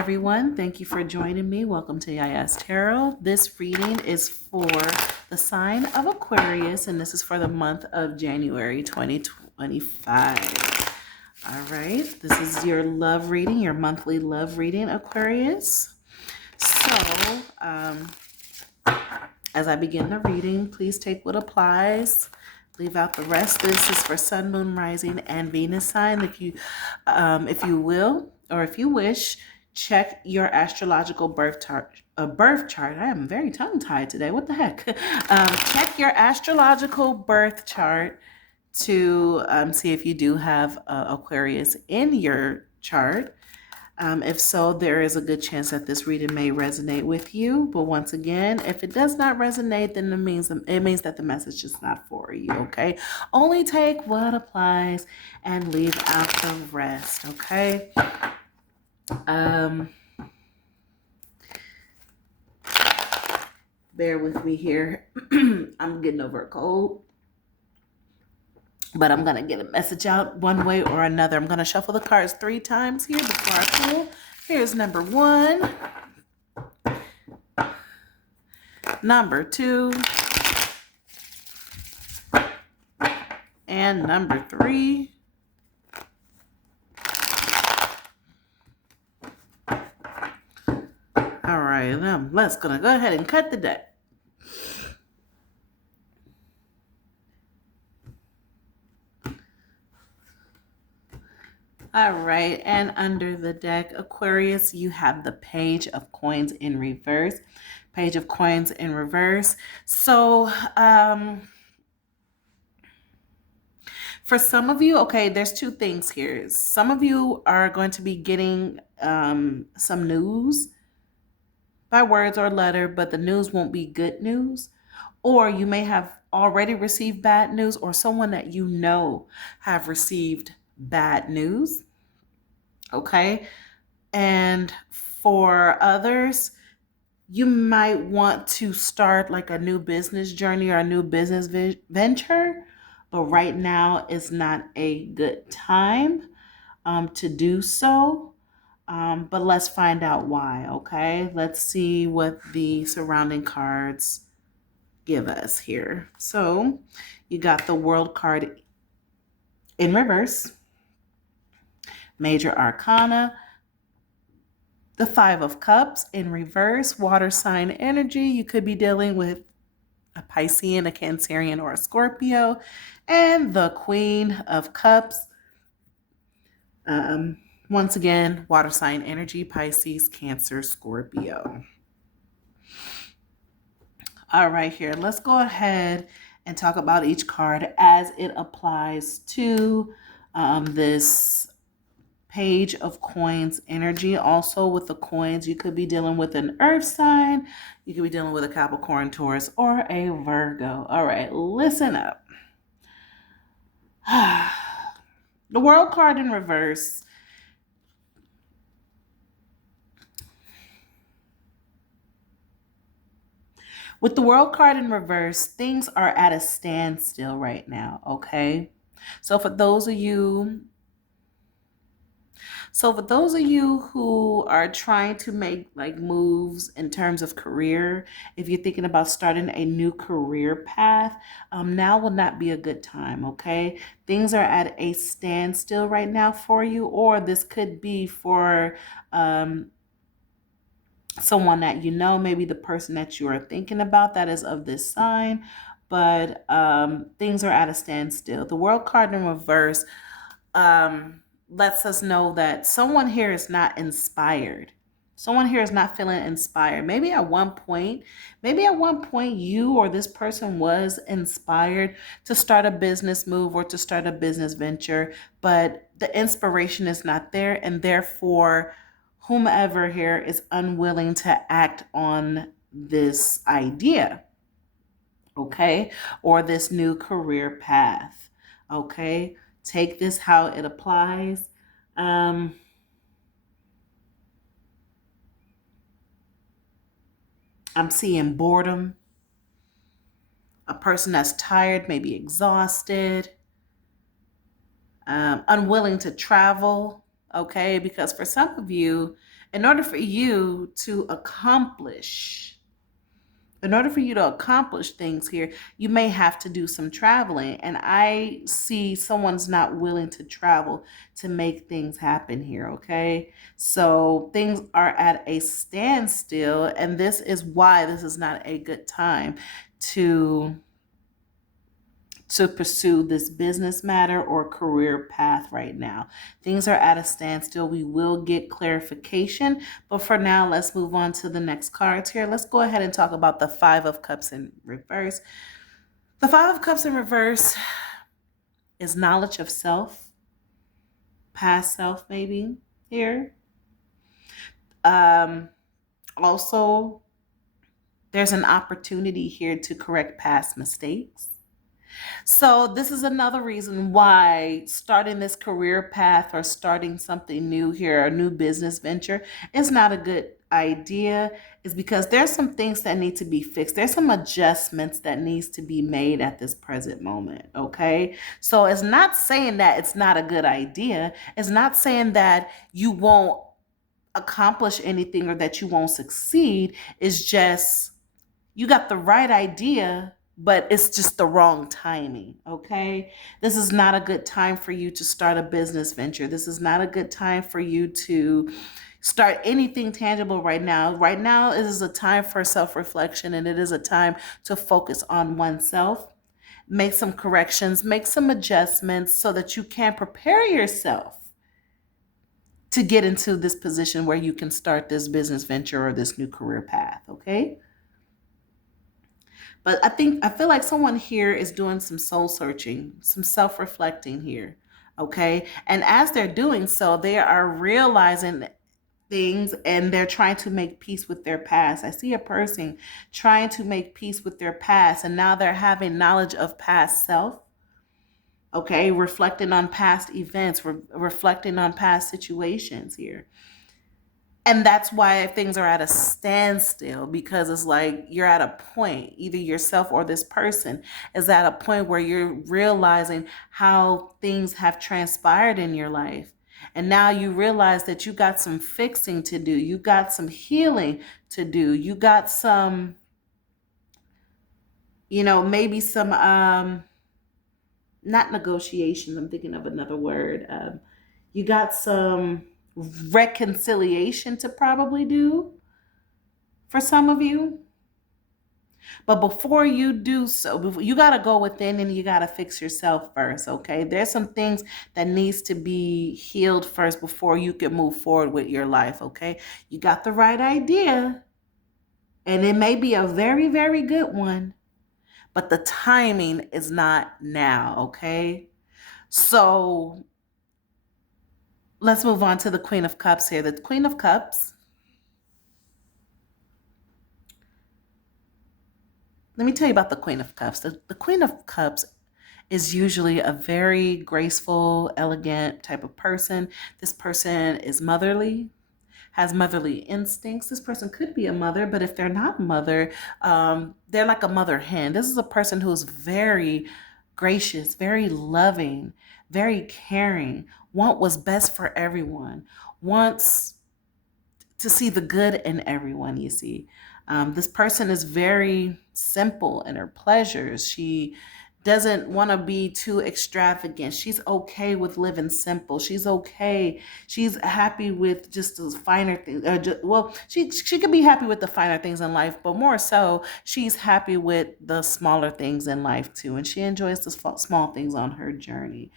everyone. Thank you for joining me. Welcome to YaYa's Tarot. This reading is for the sign of Aquarius, and this is for the month of January 2025. All right, this is your love reading, your monthly love reading, Aquarius. So, as I begin the reading, please take what applies. Leave out the rest. This is for Sun, Moon, Rising, and Venus sign. If you will, or if you wish, check your astrological birth chart. I am very tongue-tied today. What the heck? Check your astrological birth chart to see if you do have Aquarius in your chart. If so, there is a good chance that this reading may resonate with you. But once again, if it does not resonate, then it means that the message is not for you, okay? Only take what applies and leave out the rest, okay? Bear with me here. I'm getting over a cold, but I'm going to get a message out one way or another. I'm going to shuffle the cards 3 times here before I pull. Here's number 1, number 2, and number 3. All right, now let's go ahead and cut the deck. All right, and under the deck, Aquarius, you have the Page of Coins in reverse. Page of Coins in reverse. So, for some of you, okay, there's 2 things here. Some of you are going to be getting some news by words or letter, but the news won't be good news. Or you may have already received bad news, or someone that you know have received bad news. Okay. And for others, you might want to start like a new business journey or a new business venture, but right now is not a good time to do so. But let's find out why, okay? Let's see what the surrounding cards give us here. So you got the World card in reverse, Major Arcana, the 5 of Cups in reverse, water sign energy. You could be dealing with a Piscean, a Cancerian, or a Scorpio, and the Queen of Cups. Once again, water sign energy, Pisces, Cancer, Scorpio. All right, here, let's go ahead and talk about each card as it applies to this Page of Coins energy. Also with the coins, you could be dealing with an earth sign, you could be dealing with a Capricorn, Taurus, or a Virgo. All right, listen up. The World card in reverse. With the World card in reverse, things are at a standstill right now, okay? So for those of you who are trying to make like moves in terms of career, if you're thinking about starting a new career path, now will not be a good time, okay? Things are at a standstill right now for you, or this could be for someone that you know, maybe the person that you are thinking about that is of this sign, but things are at a standstill. The World card in reverse lets us know that someone here is not inspired. Someone here is not feeling inspired. Maybe at one point you or this person was inspired to start a business move or to start a business venture, but the inspiration is not there, and therefore whomever here is unwilling to act on this idea, okay, or this new career path, okay? Take this how it applies. I'm seeing boredom, a person that's tired, maybe exhausted, unwilling to travel, okay? Because for some of you, In order for you to accomplish things here, you may have to do some traveling. And I see someone's not willing to travel to make things happen here, okay? So things are at a standstill, and this is why this is not a good time to pursue this business matter or career path right now. Things are at a standstill. We will get clarification, but for now, let's move on to the next cards here. Let's go ahead and talk about the Five of Cups in reverse. The Five of Cups in reverse is knowledge of self, past self, maybe here. Um, Also, there's an opportunity here to correct past mistakes. So, this is another reason why starting this career path or starting something new here, a new business venture, is not a good idea, is because there's some things that need to be fixed. There's some adjustments that needs to be made at this present moment, okay? So, it's not saying that it's not a good idea. It's not saying that you won't accomplish anything or that you won't succeed. It's just you got the right idea, but it's just the wrong timing, okay? This is not a good time for you to start a business venture. This is not a good time for you to start anything tangible right now. Right now, it is a time for self reflection, and it is a time to focus on oneself, make some corrections, make some adjustments so that you can prepare yourself to get into this position where you can start this business venture or this new career path, okay? But I feel like someone here is doing some soul searching, some self reflecting here. Okay. And as they're doing so, they are realizing things and they're trying to make peace with their past. I see a person trying to make peace with their past, and now they're having knowledge of past self. Okay. Reflecting on past events, reflecting on past situations here. And that's why things are at a standstill, because it's like you're at a point, either yourself or this person is at a point where you're realizing how things have transpired in your life. And now you realize that you got some fixing to do, you got some healing to do, you got some, maybe some, not negotiations, I'm thinking of another word. You got some reconciliation to probably do for some of you. But before you do so, you got to go within and you got to fix yourself first, okay? There's some things that needs to be healed first before you can move forward with your life, okay? You got the right idea, and it may be a very, very good one, but the timing is not now, okay? So let's move on to the Queen of Cups here. The Queen of Cups, let me tell you about the Queen of Cups. The Queen of Cups is usually a very graceful, elegant type of person. This person is motherly, has motherly instincts. This person could be a mother, but if they're not a mother, they're like a mother hen. This is a person who's very gracious, very loving, very caring, want what's best for everyone, wants to see the good in everyone, you see. This person is very simple in her pleasures. She doesn't want to be too extravagant. She's okay with living simple. She's okay. She's happy with just those finer things. She could be happy with the finer things in life, but more so, she's happy with the smaller things in life too, and she enjoys the small things on her journey.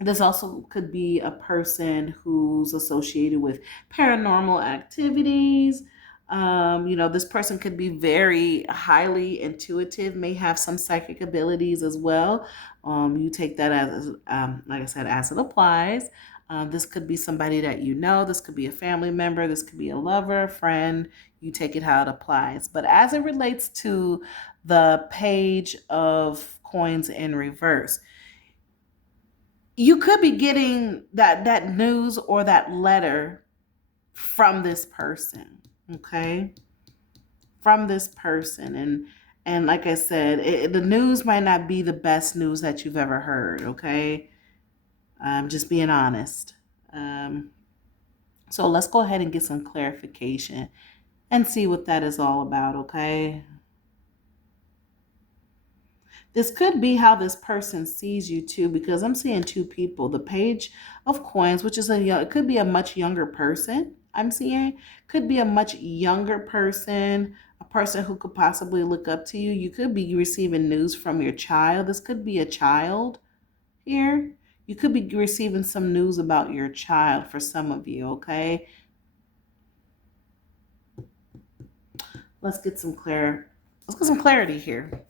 This also could be a person who's associated with paranormal activities. This person could be very highly intuitive, may have some psychic abilities as well. You take that as, like I said, as it applies. This could be somebody that you know. This could be a family member. This could be a lover, a friend. You take it how it applies. But as it relates to the Page of Coins in reverse, you could be getting that news or that letter from this person, okay? From this person, and like I said, the news might not be the best news that you've ever heard, okay? Just being honest. So let's go ahead and get some clarification and see what that is all about, okay? This could be how this person sees you too, because I'm seeing two people. The Page of Coins, which is it could be a much younger person. I'm seeing could be a much younger person, a person who could possibly look up to you. You could be receiving news from your child. This could be a child here. You could be receiving some news about your child for some of you, okay? Let's get some let's get some clarity here.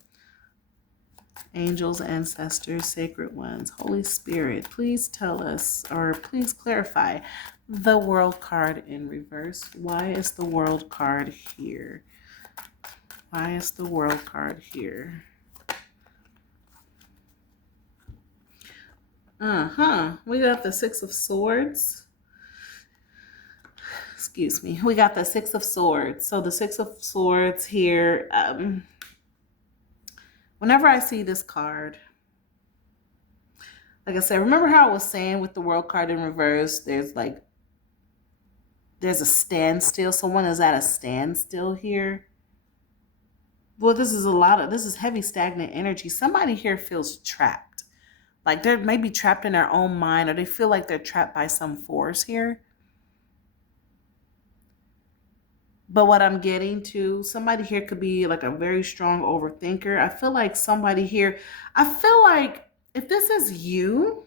Angels, ancestors, sacred ones, Holy Spirit, please tell us or please clarify the World card in reverse. Why is the World card here? Why is the World card here? We got the Six of Swords. Excuse me. We got the Six of Swords. So the Six of Swords here, whenever I see this card, like I said, remember how I was saying with the World card in reverse, there's a standstill. Someone is at a standstill here. Well, this is heavy stagnant energy. Somebody here feels trapped. Like they're maybe trapped in their own mind, or they feel like they're trapped by some force here. But what I'm getting to, somebody here could be like a very strong overthinker. I feel like somebody here, I feel like if this is you,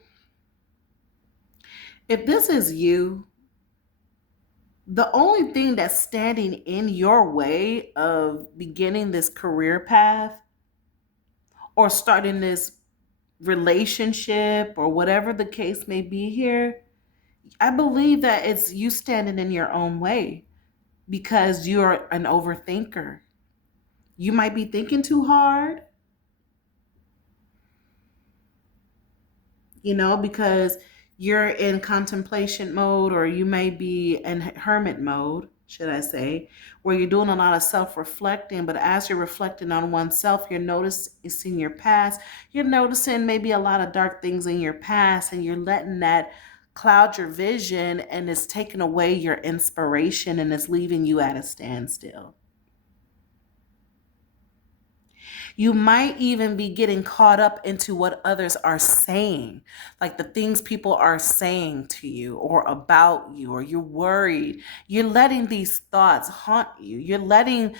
the only thing that's standing in your way of beginning this career path or starting this relationship or whatever the case may be here, I believe that it's you standing in your own way because you're an overthinker. You might be thinking too hard, because you're in contemplation mode, or you may be in hermit mode, should I say, where you're doing a lot of self-reflecting. But as you're reflecting on oneself, you're noticing your past. You're noticing maybe a lot of dark things in your past, and you're letting that cloud your vision, and it's taking away your inspiration, and it's leaving you at a standstill. You might even be getting caught up into what others are saying, like the things people are saying to you or about you, or you're worried. You're letting these thoughts haunt you. You're letting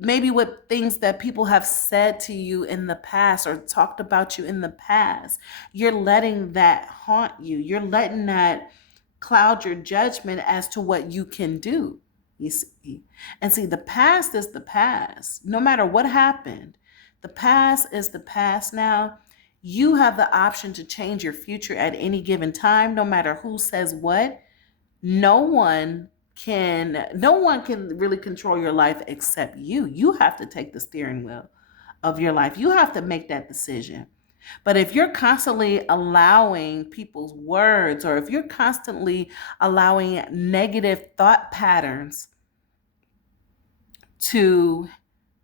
maybe what things that people have said to you in the past or talked about you in the past. You're letting that haunt you. You're letting that cloud your judgment as to what you can do. You see, and see, the past is the past. No matter what happened, the past is the past now. You have the option to change your future at any given time, no matter who says what. No one can really control your life except you. You have to take the steering wheel of your life. You have to make that decision. But if you're constantly allowing people's words, or if you're constantly allowing negative thought patterns to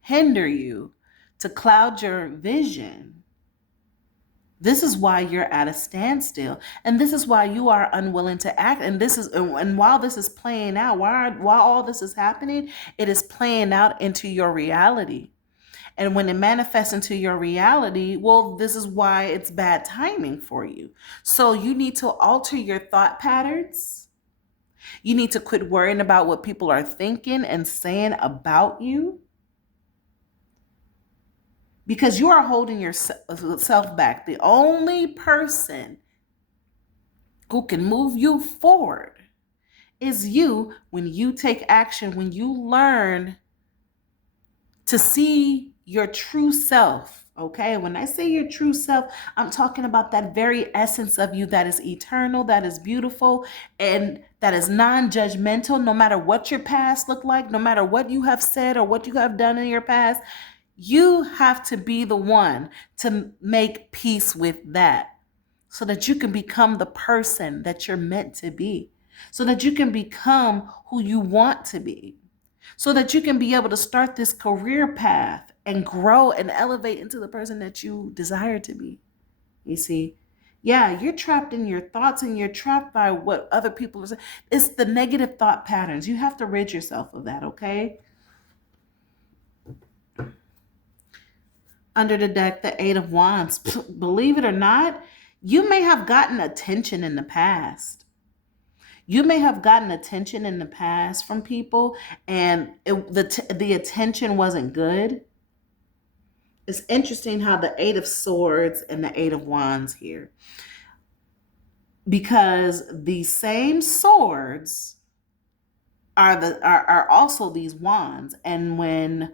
hinder you, to cloud your vision, this is why you're at a standstill, and this is why you are unwilling to act. And while this is playing out, while all this is happening, it is playing out into your reality. And when it manifests into your reality, well, this is why it's bad timing for you. So you need to alter your thought patterns. You need to quit worrying about what people are thinking and saying about you, because you are holding yourself back. The only person who can move you forward is you, when you take action, when you learn to see your true self. Okay, when I say your true self, I'm talking about that very essence of you that is eternal, that is beautiful, and that is non-judgmental. No matter what your past looked like, no matter what you have said or what you have done in your past, you have to be the one to make peace with that, so that you can become the person that you're meant to be, so that you can become who you want to be, so that you can be able to start this career path and grow and elevate into the person that you desire to be. You see, Yeah, you're trapped in your thoughts and you're trapped by what other people are saying. It's the negative thought patterns. You have to rid yourself of that, okay? Under the deck, the Eight of Wands. Believe it or not, you may have gotten attention in the past. You may have gotten attention in the past from people, and the attention wasn't good. It's interesting how the Eight of Swords and the Eight of Wands here, because the same swords are also these wands, and when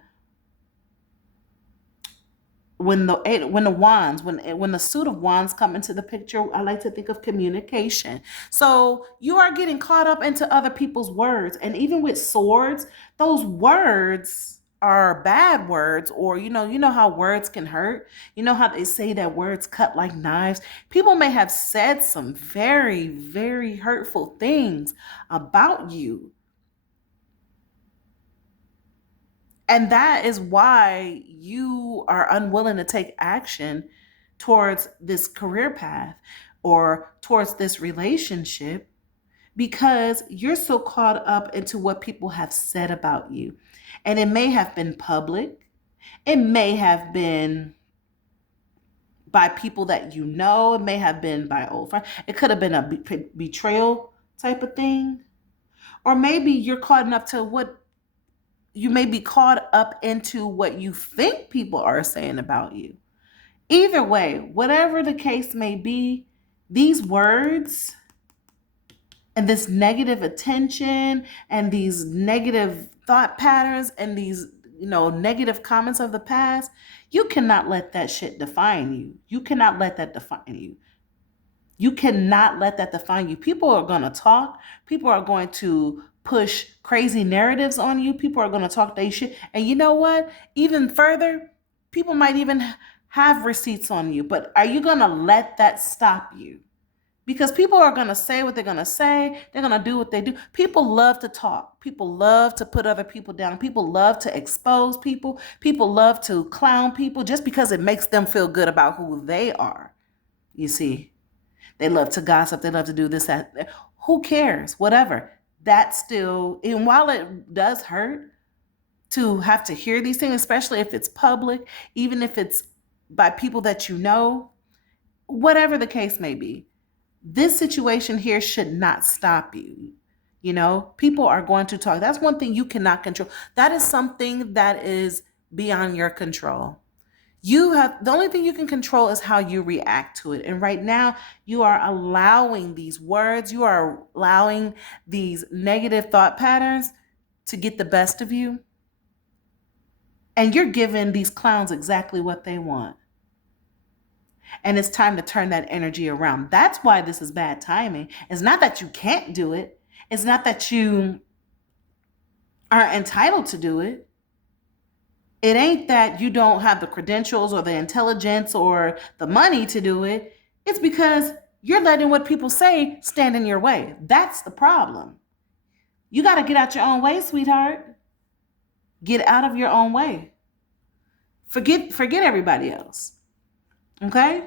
the suit of wands come into the picture, I like to think of communication. So you are getting caught up into other people's words, and even with swords, those words are bad words, or you know how words can hurt. You know how they say that words cut like knives. People may have said some very, very hurtful things about you. And that is why you are unwilling to take action towards this career path or towards this relationship, because you're so caught up into what people have said about you. And it may have been public, it may have been by people that you know, it may have been by old friends, it could have been a betrayal type of thing. Or maybe you're caught up to what you may be caught up into what you think people are saying about you. Either way, whatever the case may be, these words and this negative attention and these negative thought patterns and these negative comments of the past, you cannot let that shit define you. You cannot let that define you. You cannot let that define you. People are going to talk. People are going to push crazy narratives on you. People are going to talk their shit. And you know what? Even further, people might even have receipts on you. But are you going to let that stop you? Because people are going to say what they're going to say. They're going to do what they do. People love to talk. People love to put other people down. People love to expose people. People love to clown people just because it makes them feel good about who they are. You see? They love to gossip. They love to do this, that. Who cares? Whatever. That's still, and while it does hurt to have to hear these things, especially if it's public, even if it's by people that you know, whatever the case may be, this situation here should not stop you. People are going to talk. That's one thing you cannot control. That is something that is beyond your control. The only thing you can control is how you react to it. And right now, you are allowing these words, you are allowing these negative thought patterns to get the best of you. And you're giving these clowns exactly what they want. And it's time to turn that energy around. That's why this is bad timing. It's not that you can't do it. It's not that you are entitled to do it. It ain't that you don't have the credentials or the intelligence or the money to do it. It's because you're letting what people say stand in your way. That's the problem. You got to get out your own way, sweetheart. Get out of your own way. Forget everybody else. Okay?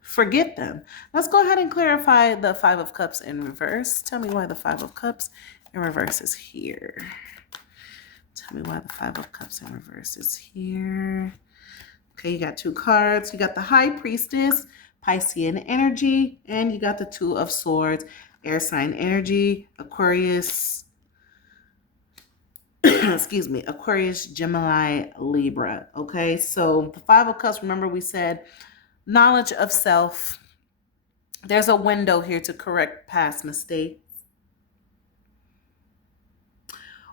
Forget them. Let's go ahead and clarify the Five of Cups in reverse. Tell me why the Five of Cups in reverse is here. Tell me why the Five of Cups in reverse is here. Okay, you got two cards. You got the High Priestess, Piscean energy, and you got the Two of Swords, air sign energy, Aquarius, excuse me, Aquarius, Gemini, Libra. Okay, so the Five of Cups, remember we said knowledge of self. There's a window here to correct past mistakes.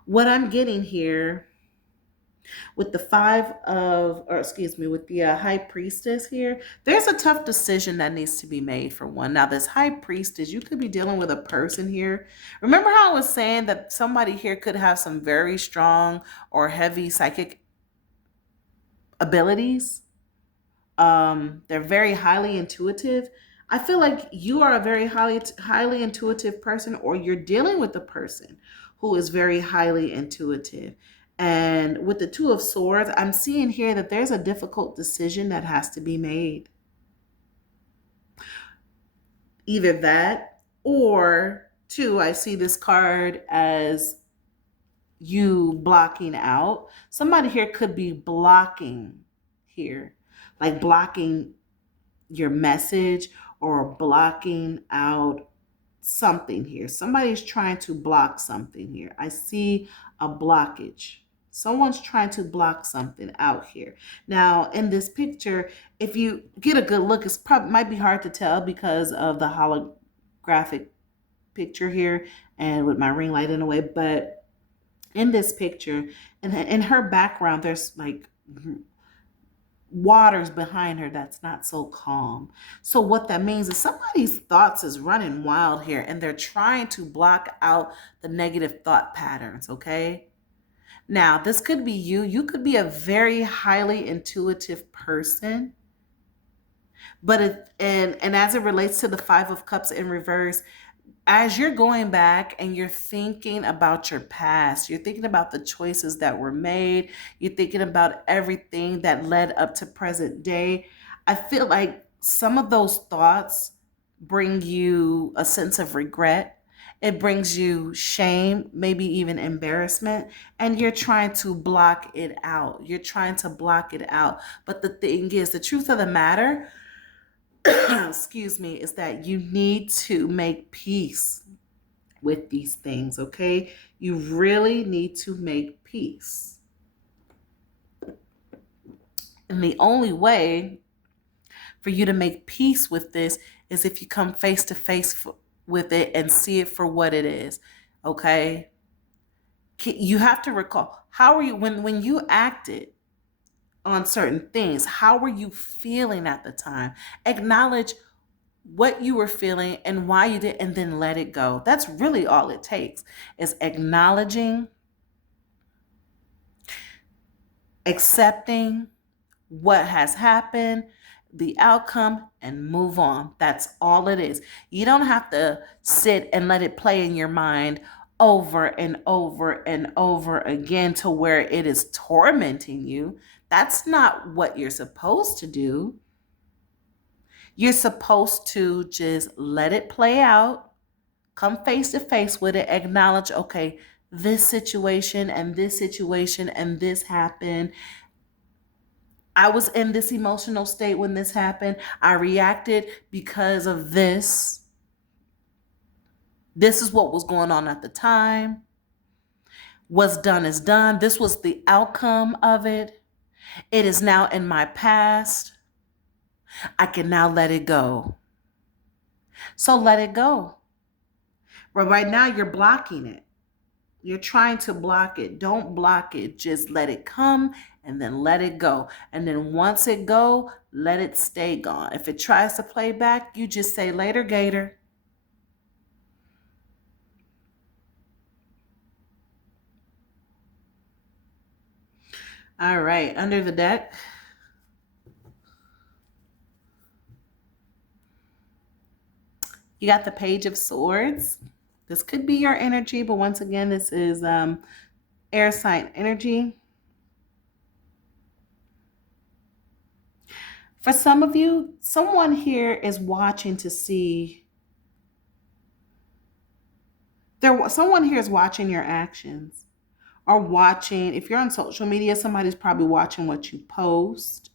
What I'm getting here with the with the High Priestess here, there's a tough decision that needs to be made for one. Now, this High Priestess, you could be dealing with a person here. Remember how I was saying that somebody here could have some very strong or heavy psychic abilities? They're very highly intuitive. I feel like you are a very highly intuitive person, or you're dealing with a person who is very highly intuitive. And with the Two of Swords, I'm seeing here that there's a difficult decision that has to be made. Either that, or two, I see this card as you blocking out. Somebody here could be blocking here, like blocking your message or blocking out something here. Somebody's trying to block something here. I see a blockage. Someone's trying to block something out here. Now, in this picture, if you get a good look, it's probably might be hard to tell because of the holographic picture here and with my ring light in the way, but in this picture, in her background, there's like waters behind her that's not so calm. So what that means is somebody's thoughts is running wild here and they're trying to block out the negative thought patterns, okay? Now, this could be you. You could be a very highly intuitive person. But and as it relates to the 5 of Cups in reverse, as you're going back and you're thinking about your past, you're thinking about the choices that were made, you're thinking about everything that led up to present day. I feel like some of those thoughts bring you a sense of regret. It brings you shame, maybe even embarrassment, and you're trying to block it out. You're trying to block it out. But the thing is, the truth of the matter, excuse me, is that you need to make peace with these things, okay? You really need to make peace. And the only way for you to make peace with this is if you come face to face with it and see it for what it is, okay? You have to recall, how are you, when you acted on certain things, how were you feeling at the time? Acknowledge what you were feeling and why you did, and then let it go. That's really all it takes, is acknowledging, accepting what has happened, the outcome, and move on. That's all it is. You don't have to sit and let it play in your mind over and over and over again to where it is tormenting you. That's not what you're supposed to do. You're supposed to just let it play out, come face to face with it, acknowledge, okay, this situation and this situation and this happened. I was in this emotional state when this happened. I reacted because of this. This is what was going on at the time. What's done is done. This was the outcome of it. It is now in my past. I can now let it go. So let it go. But right now you're blocking it. You're trying to block it. Don't block it. Just let it come and then let it go. And then once it go, let it stay gone. If it tries to play back, you just say, later, Gator. All right, under the deck. You got the Page of Swords. This could be your energy, but once again, this is air sign energy. For some of you, someone here is watching to see. Someone here is watching your actions, or watching. If you're on social media, somebody's probably watching what you post.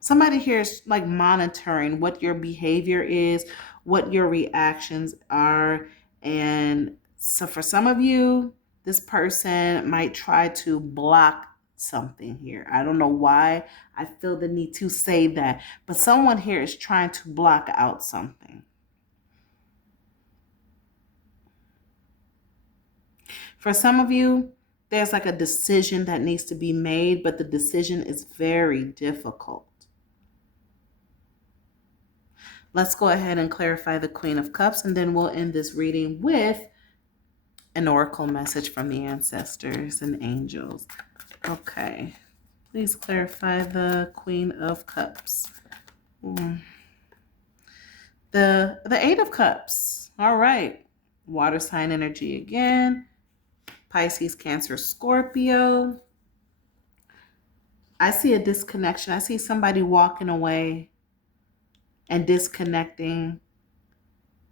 Somebody here is like monitoring what your behavior is, what your reactions are. And so for some of you, this person might try to block something here. I don't know why I feel the need to say that, but someone here is trying to block out something. For some of you, there's like a decision that needs to be made, but the decision is very difficult. Let's go ahead and clarify the Queen of Cups, and then we'll end this reading with an oracle message from the ancestors and angels. Okay, please clarify the Queen of Cups. The Eight of Cups. All right, water sign energy again. Pisces, Cancer, Scorpio. I see a disconnection. I see somebody walking away and disconnecting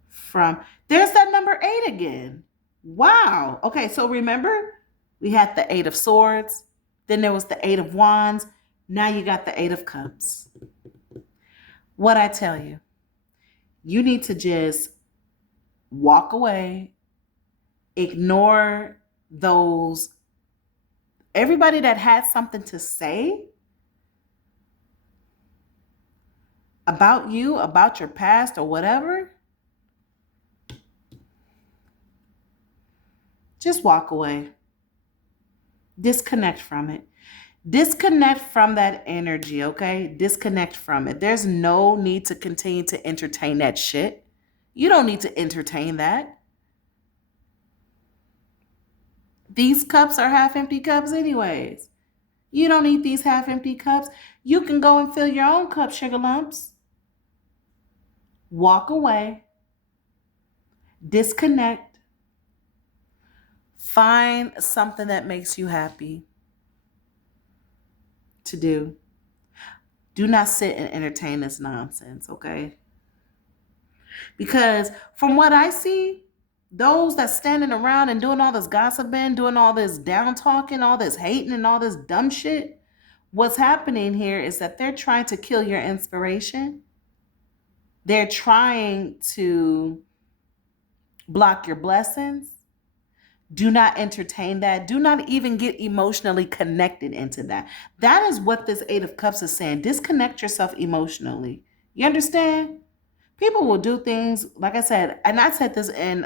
from. There's that number 8 again. Wow. Okay, so remember we had the 8 of Swords, then there was the 8 of Wands. Now you got the 8 of Cups. What I tell you, you need to just walk away, ignore those, everybody that had something to say about you, about your past or whatever. Just walk away. Disconnect from it. Disconnect from that energy, okay? Disconnect from it. There's no need to continue to entertain that shit. You don't need to entertain that. These cups are half empty cups anyways. You don't need these half empty cups. You can go and fill your own cup, sugar lumps. Walk away. Disconnect. Find something that makes you happy to do. Do not sit and entertain this nonsense, okay? Because from what I see, those that standing around and doing all this gossiping, doing all this down talking, all this hating and all this dumb shit, what's happening here is that they're trying to kill your inspiration. They're trying to block your blessings. Do not entertain that. Do not even get emotionally connected into that. That is what this 8 of Cups is saying. Disconnect yourself emotionally. You understand? People will do things, like I said, and I said this in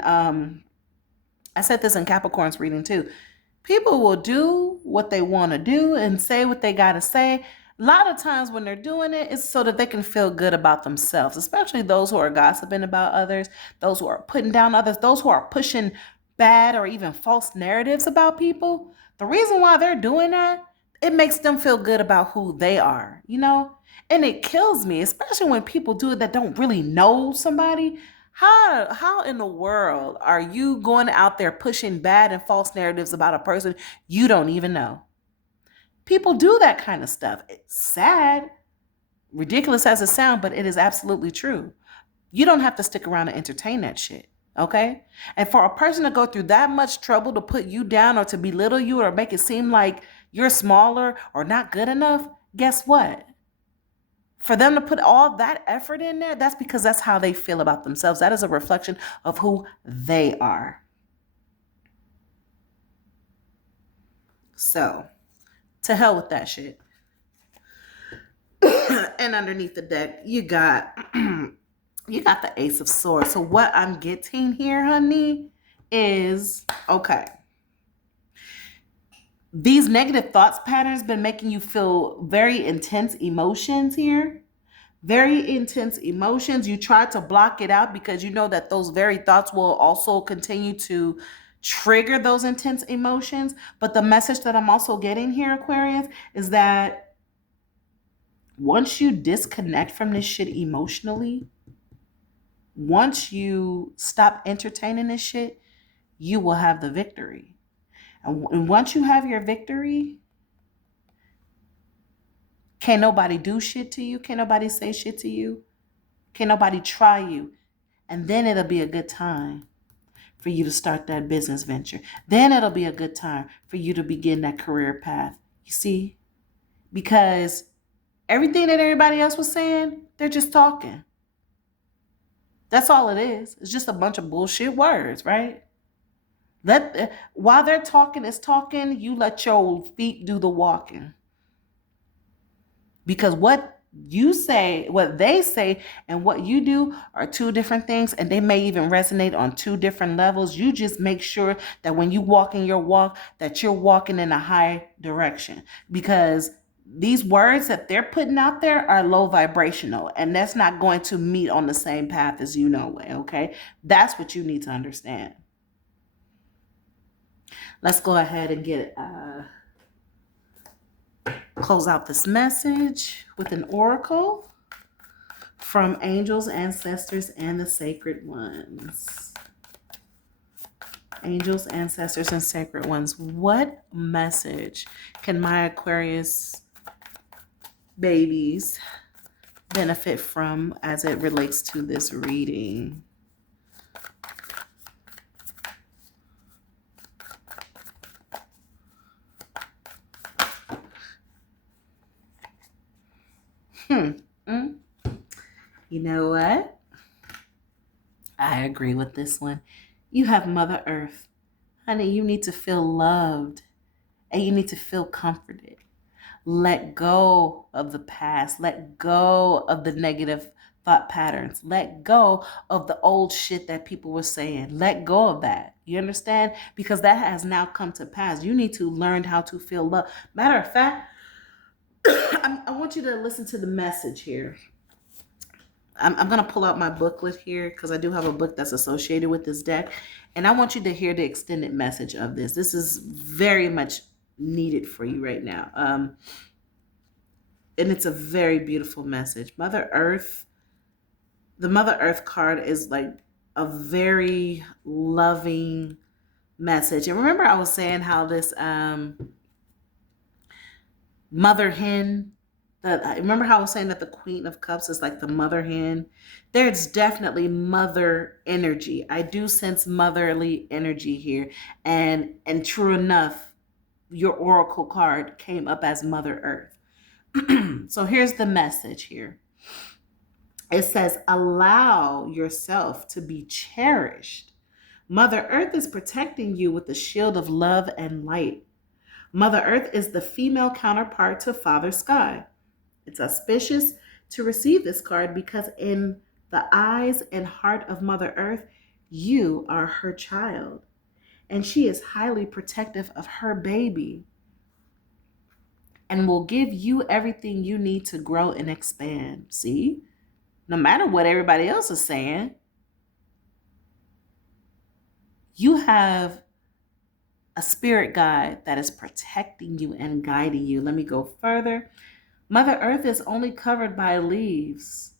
Capricorn's reading too. People will do what they want to do and say what they got to say. A lot of times when they're doing it, it's so that they can feel good about themselves, especially those who are gossiping about others, those who are putting down others, those who are pushing bad or even false narratives about people. The reason why they're doing that, it makes them feel good about who they are, you know? And it kills me, especially when people do it that don't really know somebody. How in the world are you going out there pushing bad and false narratives about a person you don't even know? People do that kind of stuff. It's sad, ridiculous as it sounds, but it is absolutely true. You don't have to stick around and entertain that shit, okay? And for a person to go through that much trouble to put you down or to belittle you or make it seem like you're smaller or not good enough, guess what? For them to put all that effort in there, that's because that's how they feel about themselves. That is a reflection of who they are. So, to hell with that shit. And underneath the deck, you got the Ace of Swords. So what I'm getting here, honey, is okay. These negative thoughts patterns been making you feel very intense emotions here. Very intense emotions. You try to block it out because you know that those very thoughts will also continue to trigger those intense emotions. But the message that I'm also getting here, Aquarius, is that once you disconnect from this shit emotionally, once you stop entertaining this shit, you will have the victory. And once you have your victory, can't nobody do shit to you. Can't nobody say shit to you. Can't nobody try you. And then it'll be a good time for you to start that business venture. Then it'll be a good time for you to begin that career path. You see? Because everything that everybody else was saying, they're just talking. That's all it is. It's just a bunch of bullshit words, right? While they're talking, you let your feet do the walking. Because what you say, what they say, and what you do are two different things, and they may even resonate on two different levels. You just make sure that when you walk in your walk, that you're walking in a high direction. Because these words that they're putting out there are low vibrational, and that's not going to meet on the same path as you know it, okay? That's what you need to understand. Let's go ahead and close out this message with an oracle from angels, ancestors, and the sacred ones. angels, ancestors, and sacred ones, what message can my Aquarius babies benefit from as it relates to this reading? Mm. You know what? I agree with this one. You have Mother Earth. Honey, you need to feel loved and you need to feel comforted. Let go of the past. Let go of the negative thought patterns. Let go of the old shit that people were saying. Let go of that. You understand? Because that has now come to pass. You need to learn how to feel love. Matter of fact, I want you to listen to the message here. I'm going to pull out my booklet here because I do have a book that's associated with this deck. And I want you to hear the extended message of this. This is very much needed for you right now. And it's a very beautiful message. Mother Earth, the Mother Earth card is like a very loving message. And remember I was saying how this mother hen, remember how I was saying that the Queen of Cups is like the mother hen? There's definitely mother energy. I do sense motherly energy here. And true enough, your oracle card came up as Mother Earth. So here's the message here. It says, allow yourself to be cherished. Mother Earth is protecting you with a shield of love and light. Mother Earth is the female counterpart to Father Sky. It's auspicious to receive this card because in the eyes and heart of Mother Earth, you are her child. And she is highly protective of her baby and will give you everything you need to grow and expand. See? No matter what everybody else is saying, you have a spirit guide that is protecting you and guiding you. Let me go further. Mother Earth is only covered by leaves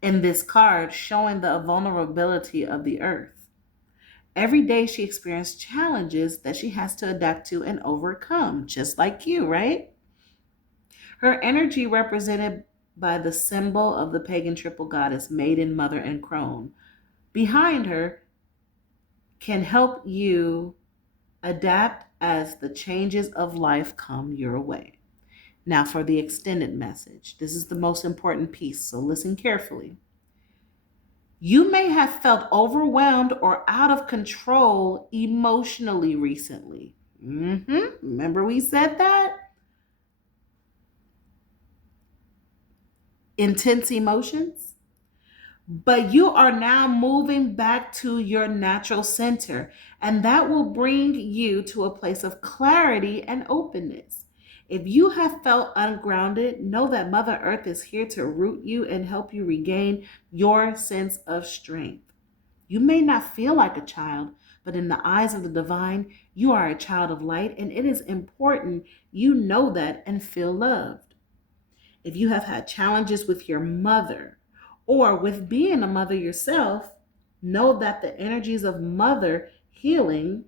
in this card, showing the vulnerability of the earth. Every day she experiences challenges that she has to adapt to and overcome, just like you, right? Her energy represented by the symbol of the pagan triple goddess, Maiden, Mother, and Crone. Behind her can help you adapt as the changes of life come your way. Now for the extended message. This is the most important piece, so listen carefully. You may have felt overwhelmed or out of control emotionally recently. Remember we said that? Intense emotions. But you are now moving back to your natural center, and that will bring you to a place of clarity and openness. If you have felt ungrounded, know that Mother Earth is here to root you and help you regain your sense of strength. You may not feel like a child, but in the eyes of the divine, you are a child of light, and it is important you know that and feel loved. If you have had challenges with your mother or with being a mother yourself, know that the energies of mother healing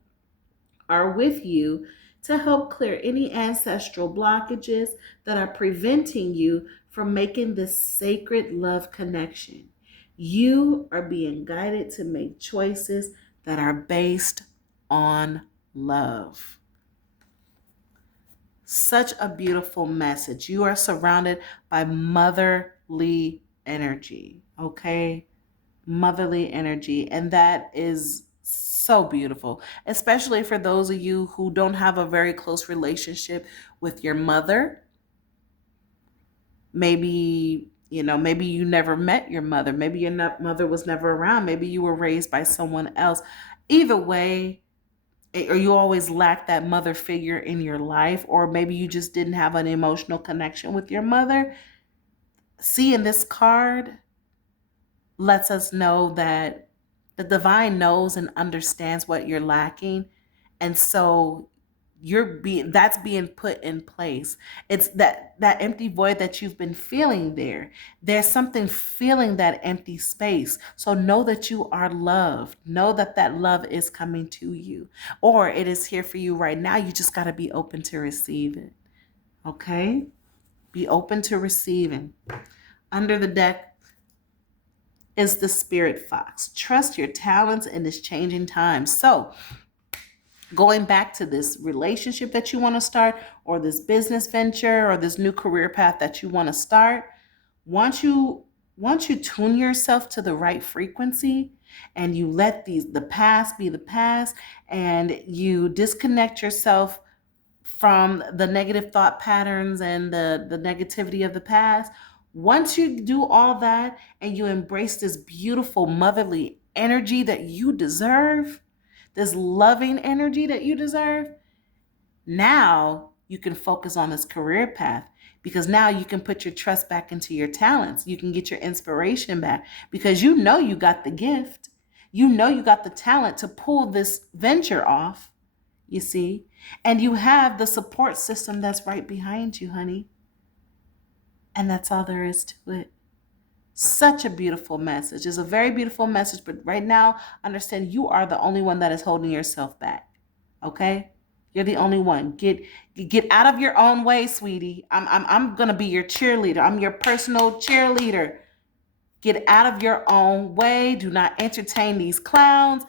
are with you to help clear any ancestral blockages that are preventing you from making this sacred love connection. You are being guided to make choices that are based on love. Such a beautiful message. You are surrounded by motherly energy, okay? Motherly energy. And that is so beautiful, especially for those of you who don't have a very close relationship with your mother. Maybe, maybe you never met your mother. Maybe your mother was never around. Maybe you were raised by someone else. Either way, or you always lack that mother figure in your life, or maybe you just didn't have an emotional connection with your mother. Seeing this card lets us know that the divine knows and understands what you're lacking. And so that's being put in place. It's that empty void that you've been feeling there. There's something filling that empty space. So know that you are loved. Know that that love is coming to you, or it is here for you right now. You just got to be open to receive it. Okay? Be open to receiving. Under the deck is the spirit fox. Trust your talents in this changing time. So, going back to this relationship that you want to start, or this business venture, or this new career path that you want to start, once you tune yourself to the right frequency, and you let the past be the past, and you disconnect yourself from the negative thought patterns and the negativity of the past. Once you do all that and you embrace this beautiful motherly energy that you deserve, this loving energy that you deserve, now you can focus on this career path, because now you can put your trust back into your talents. You can get your inspiration back, because you know you got the gift. You know you got the talent to pull this venture off, you see, and you have the support system that's right behind you, honey. And that's all there is to it. Such a beautiful message. It's a very beautiful message, but right now, understand you are the only one that is holding yourself back. Okay? You're the only one. Get out of your own way, sweetie. I'm gonna be your cheerleader. I'm your personal cheerleader. Get out of your own way. Do not entertain these clowns.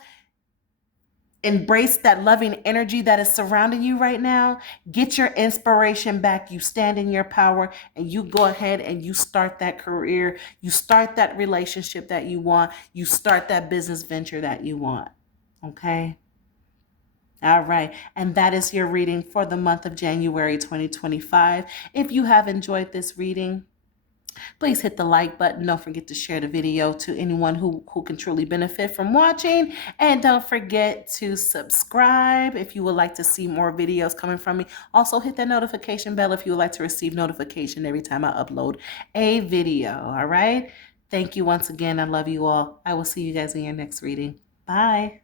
Embrace that loving energy that is surrounding you right now. Get your inspiration back. You stand in your power, and you go ahead and you start that career. You start that relationship that you want. You start that business venture that you want. Okay? All right. And that is your reading for the month of January 2025. If you have enjoyed this reading, please hit the like button. Don't forget to share the video to anyone who can truly benefit from watching. And don't forget to subscribe if you would like to see more videos coming from me. Also, hit that notification bell if you would like to receive notification every time I upload a video. All right. Thank you once again. I love you all. I will see you guys in your next reading. Bye.